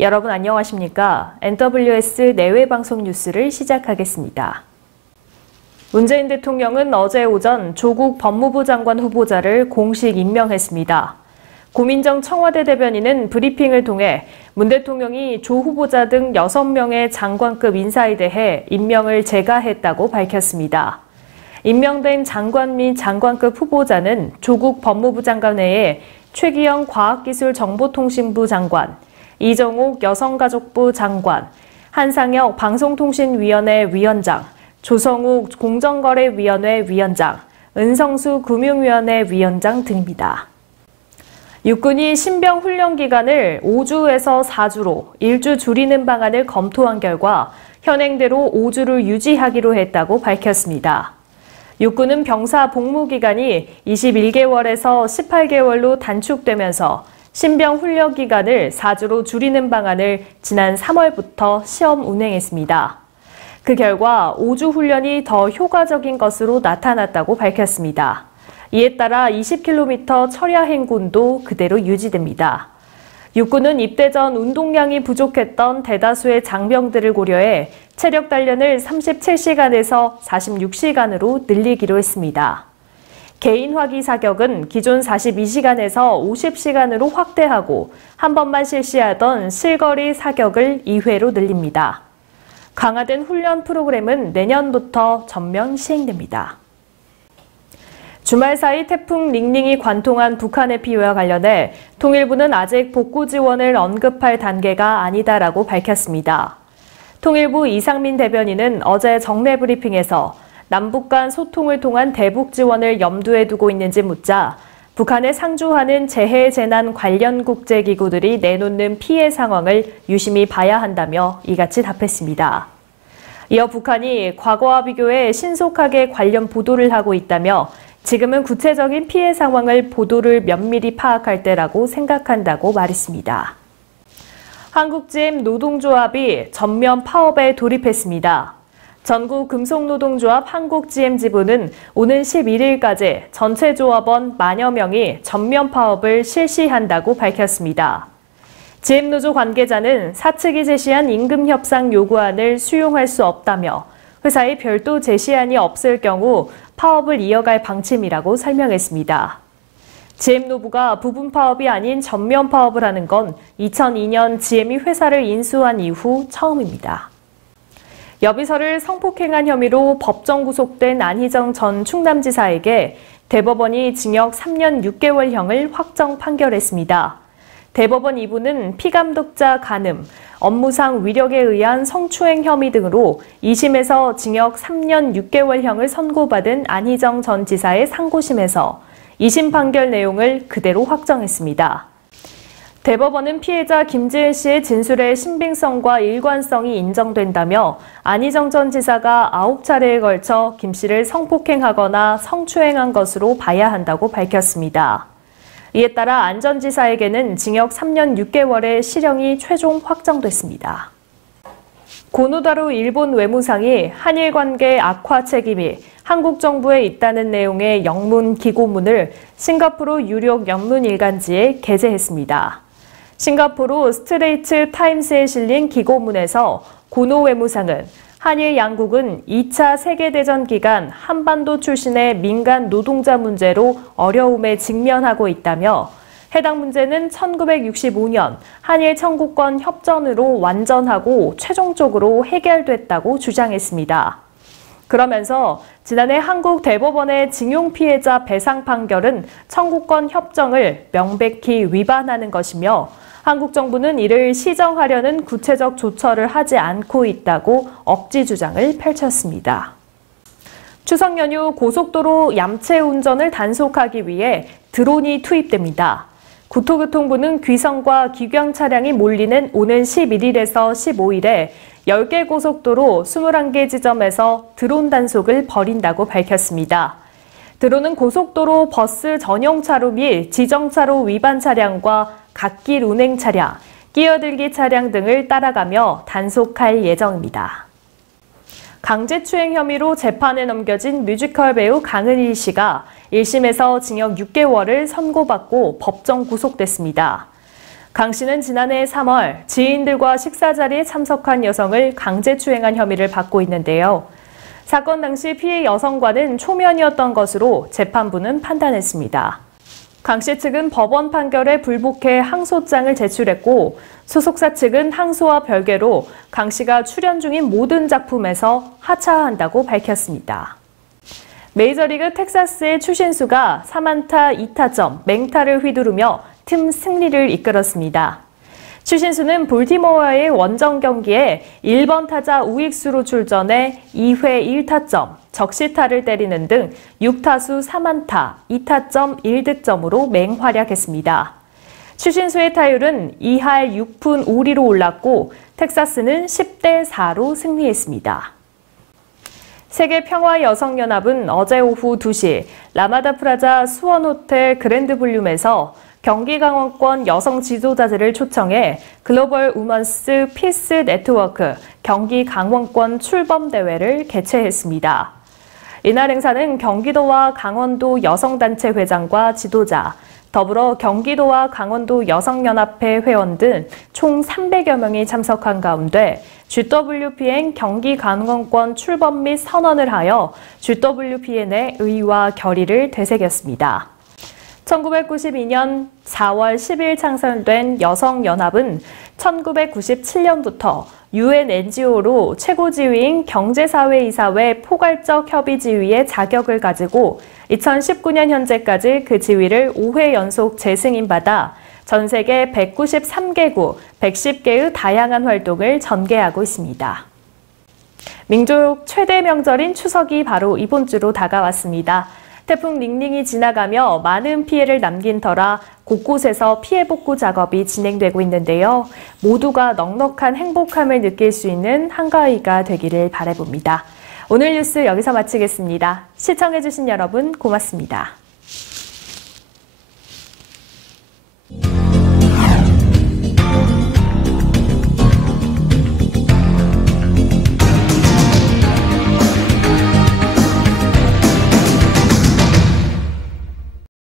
여러분 안녕하십니까? NWS 내외방송 뉴스를 시작하겠습니다. 문재인 대통령은 어제 오전 조국 법무부 장관 후보자를 공식 임명했습니다. 고민정 청와대 대변인은 브리핑을 통해 문 대통령이 조 후보자 등 6명의 장관급 인사에 대해 임명을 재가했다고 밝혔습니다. 임명된 장관 및 장관급 후보자는 조국 법무부 장관 외에 최기영 과학기술정보통신부 장관, 이정옥 여성가족부 장관, 한상혁 방송통신위원회 위원장, 조성욱 공정거래위원회 위원장, 은성수 금융위원회 위원장 등입니다. 육군이 신병 훈련 기간을 5주에서 4주로 1주 줄이는 방안을 검토한 결과 현행대로 5주를 유지하기로 했다고 밝혔습니다. 육군은 병사 복무 기간이 21개월에서 18개월로 단축되면서 신병 훈련 기간을 4주로 줄이는 방안을 지난 3월부터 시험 운행했습니다. 그 결과 5주 훈련이 더 효과적인 것으로 나타났다고 밝혔습니다. 이에 따라 20km 철야 행군도 그대로 유지됩니다. 육군은 입대 전 운동량이 부족했던 대다수의 장병들을 고려해 체력 단련을 37시간에서 46시간으로 늘리기로 했습니다. 개인 화기 사격은 기존 42시간에서 50시간으로 확대하고 한 번만 실시하던 실거리 사격을 2회로 늘립니다. 강화된 훈련 프로그램은 내년부터 전면 시행됩니다. 주말 사이 태풍 닝닝이 관통한 북한의 피해와 관련해 통일부는 아직 복구 지원을 언급할 단계가 아니다라고 밝혔습니다. 통일부 이상민 대변인은 어제 정례 브리핑에서 남북 간 소통을 통한 대북 지원을 염두에 두고 있는지 묻자 북한에 상주하는 재해재난 관련 국제기구들이 내놓는 피해 상황을 유심히 봐야 한다며 이같이 답했습니다. 이어 북한이 과거와 비교해 신속하게 관련 보도를 하고 있다며 지금은 구체적인 피해 상황을 보도를 면밀히 파악할 때라고 생각한다고 말했습니다. 한국GM 노동조합이 전면 파업에 돌입했습니다. 전국 금속노동조합 한국GM 지부는 오는 11일까지 전체 조합원 만여 명이 전면 파업을 실시한다고 밝혔습니다. GM노조 관계자는 사측이 제시한 임금 협상 요구안을 수용할 수 없다며 회사에 별도 제시안이 없을 경우 파업을 이어갈 방침이라고 설명했습니다. GM노부가 부분 파업이 아닌 전면 파업을 하는 건 2002년 GM이 회사를 인수한 이후 처음입니다. 여비서를 성폭행한 혐의로 법정 구속된 안희정 전 충남지사에게 대법원이 징역 3년 6개월형을 확정 판결했습니다. 대법원 2부는 피감독자 간음, 업무상 위력에 의한 성추행 혐의 등으로 2심에서 징역 3년 6개월형을 선고받은 안희정 전 지사의 상고심에서 2심 판결 내용을 그대로 확정했습니다. 대법원은 피해자 김지은 씨의 진술의 신빙성과 일관성이 인정된다며 안희정 전 지사가 9차례에 걸쳐 김 씨를 성폭행하거나 성추행한 것으로 봐야 한다고 밝혔습니다. 이에 따라 안 전 지사에게는 징역 3년 6개월의 실형이 최종 확정됐습니다. 고노다로 일본 외무상이 한일 관계 악화 책임이 한국 정부에 있다는 내용의 영문 기고문을 싱가포르 유력 영문 일간지에 게재했습니다. 싱가포르 스트레이트 타임스에 실린 기고문에서 고노 외무상은 한일 양국은 2차 세계대전 기간 한반도 출신의 민간 노동자 문제로 어려움에 직면하고 있다며 해당 문제는 1965년 한일 청구권 협정으로 완전하고 최종적으로 해결됐다고 주장했습니다. 그러면서 지난해 한국 대법원의 징용 피해자 배상 판결은 청구권 협정을 명백히 위반하는 것이며 한국 정부는 이를 시정하려는 구체적 조처를 하지 않고 있다고 억지 주장을 펼쳤습니다. 추석 연휴 고속도로 얌체 운전을 단속하기 위해 드론이 투입됩니다. 국토교통부는 귀성과 귀경 차량이 몰리는 오는 11일에서 15일에 10개 고속도로 21개 지점에서 드론 단속을 벌인다고 밝혔습니다. 드론은 고속도로 버스 전용 차로 및 지정차로 위반 차량과 갓길 운행 차량, 끼어들기 차량 등을 따라가며 단속할 예정입니다. 강제추행 혐의로 재판에 넘겨진 뮤지컬 배우 강은일 씨가 1심에서 징역 6개월을 선고받고 법정 구속됐습니다. 강 씨는 지난해 3월 지인들과 식사 자리에 참석한 여성을 강제추행한 혐의를 받고 있는데요. 사건 당시 피해 여성과는 초면이었던 것으로 재판부는 판단했습니다. 강 씨 측은 법원 판결에 불복해 항소장을 제출했고 소속사 측은 항소와 별개로 강 씨가 출연 중인 모든 작품에서 하차한다고 밝혔습니다. 메이저리그 텍사스의 추신수가 3안타 2타점, 맹타를 휘두르며 팀 승리를 이끌었습니다. 추신수는 볼티모어와의 원정 경기에 1번 타자 우익수로 출전해 2회 1타점, 적시타를 때리는 등 6타수 3안타, 2타점 1득점으로 맹활약했습니다. 추신수의 타율은 2할 6푼 5리로 올랐고 텍사스는 10대 4로 승리했습니다. 세계평화여성연합은 어제 오후 2시 라마다 프라자 수원호텔 그랜드블룸에서 경기 강원권 여성 지도자들을 초청해 글로벌 우먼스 피스 네트워크 경기 강원권 출범 대회를 개최했습니다. 이날 행사는 경기도와 강원도 여성단체 회장과 지도자, 더불어 경기도와 강원도 여성연합회 회원 등 총 300여 명이 참석한 가운데 GWPN 경기 강원권 출범 및 선언을 하여 GWPN의 의의와 결의를 되새겼습니다. 1992년 4월 10일 창설된 여성연합은 1997년부터 UN NGO로 최고지휘인 경제사회이사회 포괄적 협의지휘의 자격을 가지고 2019년 현재까지 그 지위를 5회 연속 재승인받아 전 세계 193개국 110개의 다양한 활동을 전개하고 있습니다. 민족 최대 명절인 추석이 바로 이번 주로 다가왔습니다. 태풍 닝닝이 지나가며 많은 피해를 남긴 터라 곳곳에서 피해 복구 작업이 진행되고 있는데요. 모두가 넉넉한 행복함을 느낄 수 있는 한가위가 되기를 바라봅니다. 오늘 뉴스 여기서 마치겠습니다. 시청해주신 여러분 고맙습니다.